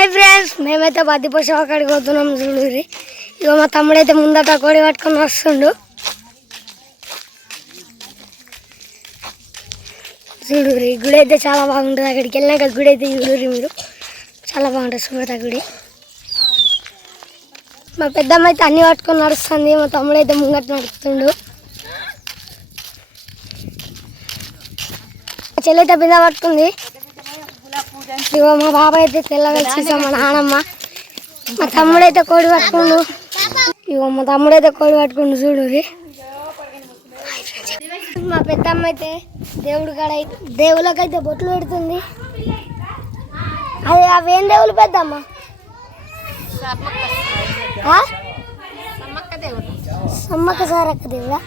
hi friends మేమైతే బద్దిపోష అక్కడికి పోతున్నాం చూడురి ఇగో మా తమ్ముడైతే ముందట కోడి పట్టుకొని వస్తుండు చూడురి గుడి అయితే చాలా బాగుంటుంది అక్కడికి వెళ్ళాక గుడి అయితే చూడురి మీరు చాలా బాగుంటుంది సుమత గుడి మా పెద్దమ్మ అయితే అన్ని పట్టుకొని నడుస్తుంది మా తమ్ముడైతే ముంగట నడుస్తుండు చెల్లైతే బింద పట్టుకుంది ఇగో మా బాబాయ్ అయితే తెల్లగా చూసాం మా నాన్నమ్మ మా తమ్ముడైతే కోడి పట్టుకుండు ఇగో మా తమ్ముడైతే కోడి పట్టుకుండు చూడురి మా పెద్దమ్మ అయితే దేవుడు కాడ దేవుళ్ళకైతే బొట్లు పెడుతుంది అదే అవేం దేవుళ్ళు పెద్దమ్మ సమ్మక్క సారక్క దేవుడా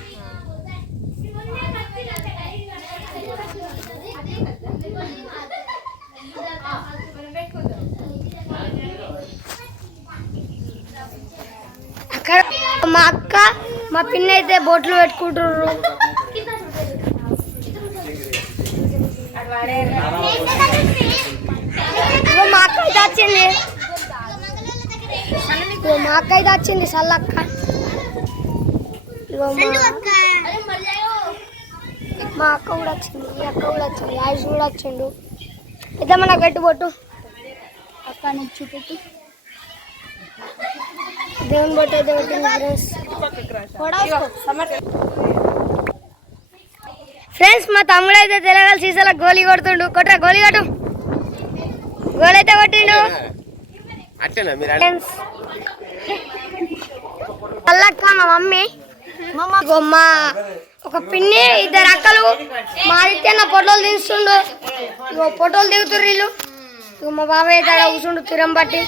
అక్కడ మా అక్క మా పిన్ని అయితే బొట్లు పెట్టుకుంటారు మా అక్క అయితే వచ్చింది మా అక్క అయితే వచ్చింది సల్లక్క మా అక్క కూడా వచ్చింది ఈ అక్క కూడా వచ్చింది ఆయుష్ కూడా వచ్చిండు పెద్దమ్మ నాకు పెట్టు బొట్టు అక్క నీకు చూపెట్టి దేవుని బొట్టు అయితే పెట్టింది ఫ్రెండ్స్ మా తమ్ముడు అయితే తెలంగాణ సీసాల గోలీ కొడుతుండు కొట్రా గోలీ కొట్టు గోల్ అయితే కొట్టిండు అల్లక్క మా మమ్మీ మా ఒక పిన్ని ఇద్దరు అక్కలు మా ఆదిత్య నా ఫోటోలు తీస్తుండు ఇగో ఫోటోలు దిగుతుర్రు వీళ్ళు ఇగో మా బాబాయ్ అయితే కూర్చుండు తిరం బట్టి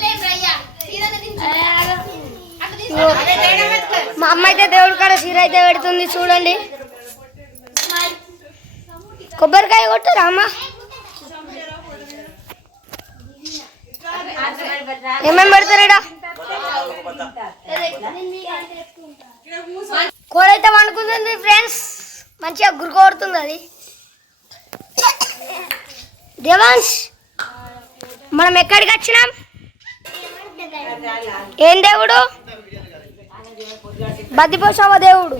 మా అమ్మ అయితే దేవుడి కాడ చీర అయితే పెడుతుంది చూడండి కొబ్బరికాయ కొట్టురా అమ్మ ఏమేమి పెడతారా కోడైతే వండుకుంటుంది ఫ్రెండ్స్ మంచిగా గురుకొడుతుంది అది దేవాంశ్ మనం ఎక్కడికి వచ్చినాం ఏం దేవుడు బద్దిపోషవ దేవుడు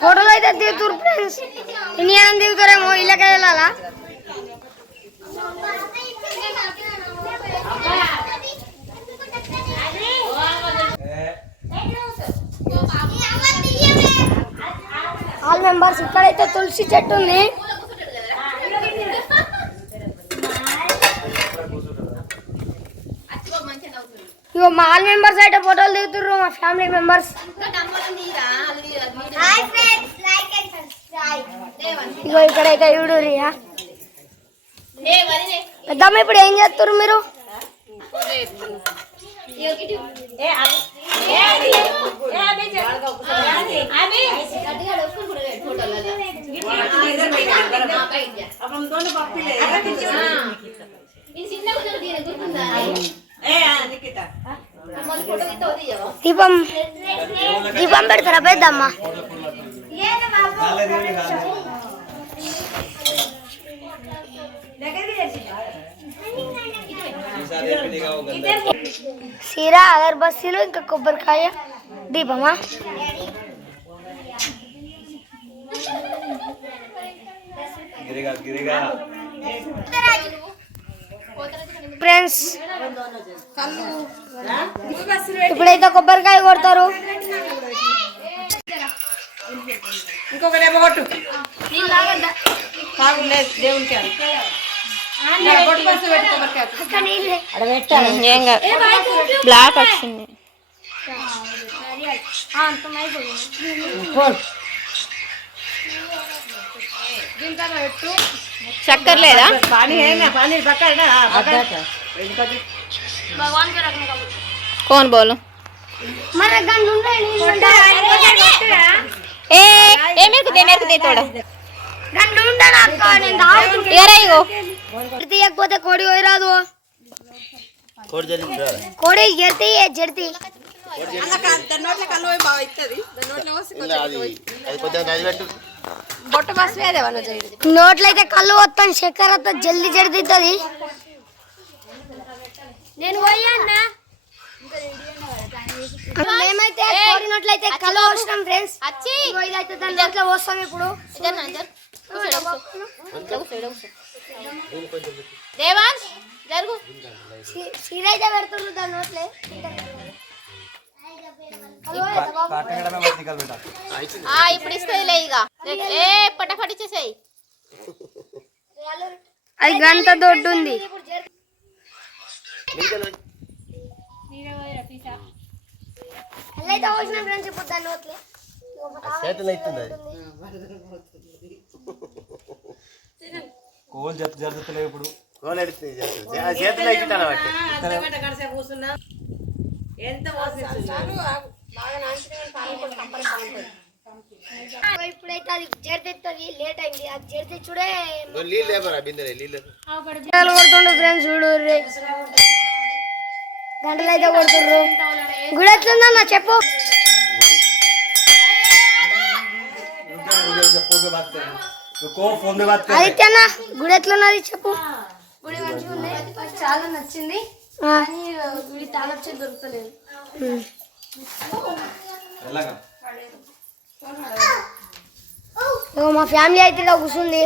ఫోటోలు అయితే దిగుతారు ఫ్రెండ్స్ ఇన్ని దిగుతారేమో ఇళ్ళకి వెళ్ళాలా ఆల్ మెంబర్స్ ఇక్కడైతే తులసి చెట్టు ఉంది ఇగో మా ఆల్ మెంబర్స్ అయితే ఫోటోలు దిగుతుర్రు మా ఫ్యామిలీ మెంబర్స్ ఇగో ఇక్కడైతే చూడురియా పెద్దమ్మ ఇప్పుడు ఏం చేస్తారు మీరు దీపం దీపం పెడతారా పెద్దమ్మ సీరా అగరబస్తీలు ఇంకా కొబ్బరికాయ దీపమా ఫ్రెండ్స్ ఇప్పుడైతే కొబ్బరికాయ కొడతారు ఇంకొకటి కొట్టు దేవునికి బ్లాక్ వచ్చింది చక్కెర లేదా कौन बोलो ए ए मेरे को दे थोड़ा यार आइगो తీయకపోతే కోడి పోయిరాదు కోడి జర్తి కోడి జర్తి అన్న నోట్ల కళ్ళు పోయి బాగా ఇత్తది నోట్ల వస్తే కొంచెం అది కొద్దిగా నైవేట్టు బొట్టు బస్ వేదేవా నోట్లో అయితే కళ్ళు వస్తాను చక్కెర వస్తా జల్దీ జడిదిస్తుంది నేను పోయన్నా మేమైతే కోడినట్లయితే కళ్ళు వస్తున్నాం ఫ్రెండ్స్ వచ్చి ఇదైతే దాని నోట్లో వస్తాం ఇప్పుడు దేవాన్స్ జరుగు సీరైతే పెడుతుండ్రు దాని నోట్లే ఇప్పుడు ఇస్తుందిలే ఇక ఏ పటాఫట్ ఇచ్చేసాయి అది గంట దొడ్డు ఉంది అయితే వచ్చిన ఫ్రెండ్స్ ఇప్పుడు దాని నోట్లే కోల్ జరుగుతలేవు ఇప్పుడు కూర్చున్నా ఎంత మోసం ఇప్పుడైతే అది జడితెత్తది లేట్ అయింది అది జడితే చూడే కొడుతుండ్రు ఫ్రెండ్స్ చూడు గంటలు అయితే కొడుతుండ్రు గుడి ఎట్లుందన్న చెప్పు ఆదిత్య అన్న గుడి ఎట్లున్నది చెప్పు గుడి మంచిగా ఉంది చాలా నచ్చింది గుడి తాళం దొరుకుతలేదు మా ఫ్యామిలీ అయితే ఇలా కూర్చుంది